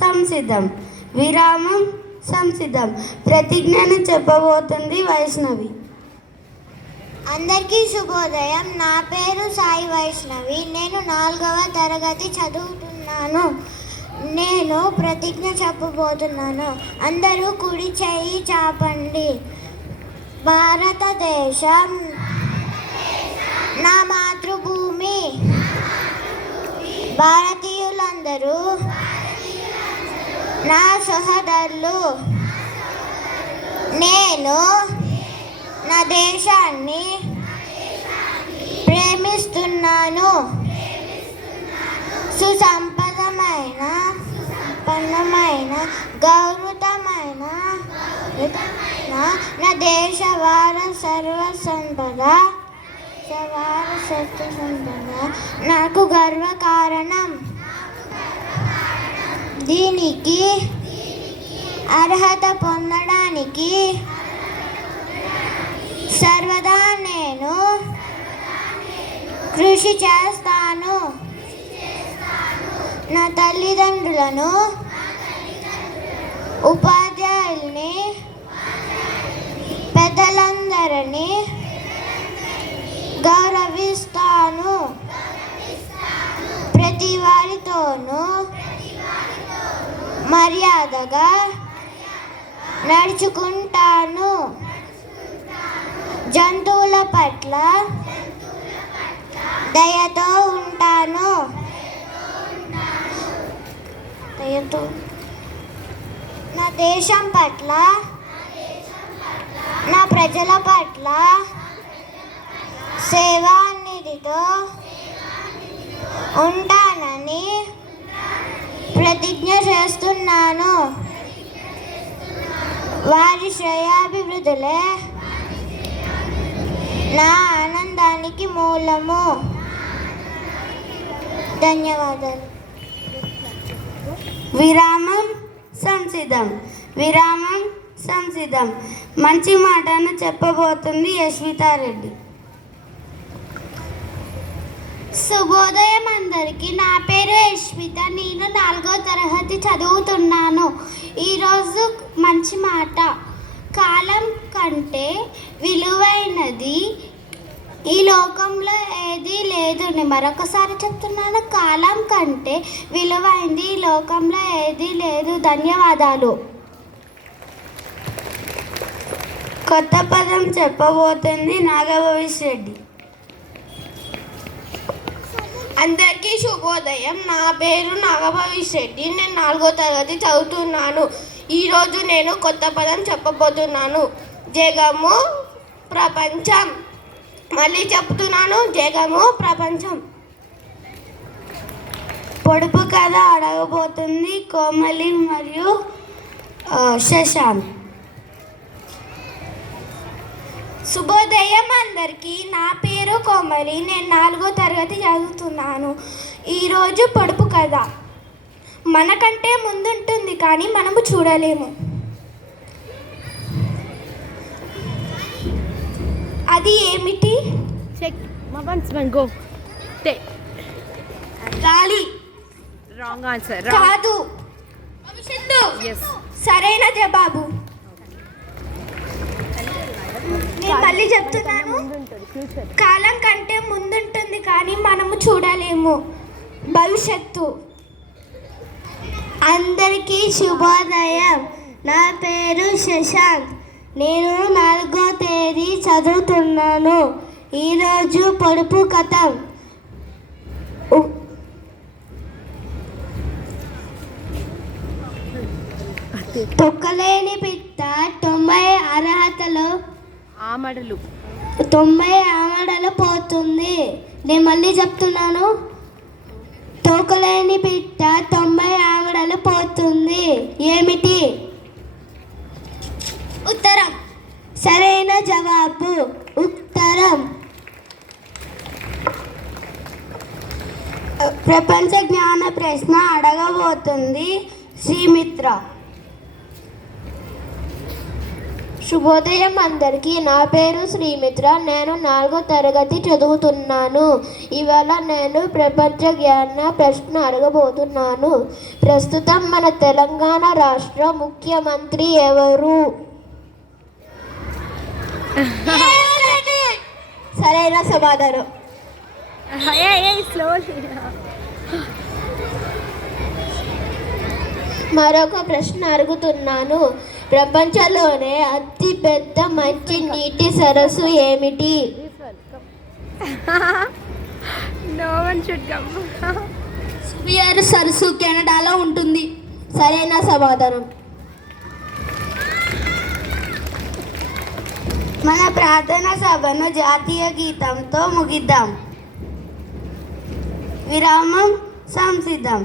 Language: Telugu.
సంసిద్ధం. విరామం సంసిద్ధం. ప్రతిజ్ఞను చెప్పబోతుంది వైష్ణవి. అందరికీ శుభోదయం. నా పేరు సాయి వైష్ణవి. నేను 4వ తరగతి చదువుతున్నాను. నేను ప్రతిజ్ఞ చెప్పబోతున్నాను. అందరూ కుడి చేయి చాపండి. భారతదేశం నా మాతృభూమి. భారతీయులందరూ నా సహోదరులు. నేను నా దేశాన్ని ప్రేమిస్తున్నాను. సుసంపన్నమైన గౌరవమైన నా దేశ వారసత్వ సంపద నాకు గర్వకారణం. దీనికి అర్హత పొందడానికి సర్వదా నేను కృషి చేస్తాను. నా తల్లిదండ్రులను, ఉపాధ్యాయుల్ని, పెద్దలందరినీ గౌరవిస్తాను. ప్రతి వారితోనూ మర్యాదగా నడుచుకుంటాను. జంతువుల పట్ల దయతో ఉంటాను. నా దేశం పట్ల, నా ప్రజల పట్ల సేవానిధితో ఉంటానని ప్రతిజ్ఞ చేస్తున్నాను. వారి శ్రేయాభివృద్ధులే నా ఆనందానికి మూలము. ధన్యవాదాలు. విరామం సంసిద్ధం. విరామం సంసిద్ధం. మంచి మాటను చెప్పబోతుంది యశ్వితారెడ్డి. శుభోదయం అందరికీ. నా పేరు యశ్విత. నేను 4వ తరగతి చదువుతున్నాను. ఈరోజు మంచి మాట. కాలం కంటే విలువైనది ఈ లోకంలో ఏదీ లేదు. నేను మరొకసారి చెప్తున్నాను. కాలం కంటే విలువైనది ఈ లోకంలో ఏదీ లేదు. ధన్యవాదాలు. కొత్త పదం చెప్పబోతుంది నాగభవిష్ రెడ్డి. అందరికీ శుభోదయం. నా పేరు నాగభవిష్ రెడ్డి. నేను 4వ తరగతి చదువుతున్నాను. ఈరోజు నేను కొత్త పదం చెప్పబోతున్నాను. జగము ప్రపంచం. మళ్ళీ చెప్తున్నాను. జగము ప్రపంచం. పొడుపు కథ అడగబోతుంది కోమలి మరియు శశాంక్. శుభోదయం అందరికీ. నా పేరు కోమలి. నేను 4వ తరగతి చదువుతున్నాను. ఈరోజు పొడుపు కథ. మనకంటే ముందుంటుంది కానీ మనము చూడలేము. అది ఏమిటి? గాలి. Wrong answer. కాదు. సరైన జవాబు. నేను మళ్ళీ చెప్తున్నాను. కాలం కంటే ముందుంటుంది కానీ మనము చూడలేము. భవిష్యత్తు. అందరికీ శుభోదయం. నా పేరు శశాంక్. నేను 4వ తేదీ చదువుతున్నాను. ఈరోజు పొడుపు కథ. తొక్కలేని పిట్ట 90 అర్హతలో 90 ఆమడలు పోతుంది. నేను మళ్ళీ చెప్తున్నాను. తోకలేని పిట్ట 90 ఆమడలు పోతుంది. ఏమిటి? ఉత్తరం. సరైన జవాబు ఉత్తరం. ప్రపంచ జ్ఞాన ప్రశ్న అడగబోతుంది శ్రీమిత్ర. శుభోదయం అందరికీ. నా పేరు శ్రీమిత్ర. నేను 4వ తరగతి చదువుతున్నాను. ఇవాళ నేను ప్రపంచ జ్ఞాన ప్రశ్న అడగబోతున్నాను. ప్రస్తుతం మన తెలంగాణ రాష్ట్ర ముఖ్యమంత్రి ఎవరు? సరైన సమాధానం. మరొక ప్రశ్న అడుగుతున్నాను. ప్రపంచంలోనే అతి పెద్ద మంచి నీటి సరస్సు ఏమిటి? No one should come. సుబియర్ సరస్సు కెనడాలో ఉంటుంది. సరైన సమాధానం. మన ప్రార్థనా సభను జాతీయ గీతంతో ముగిద్దాం. విరామం సంసిద్ధం.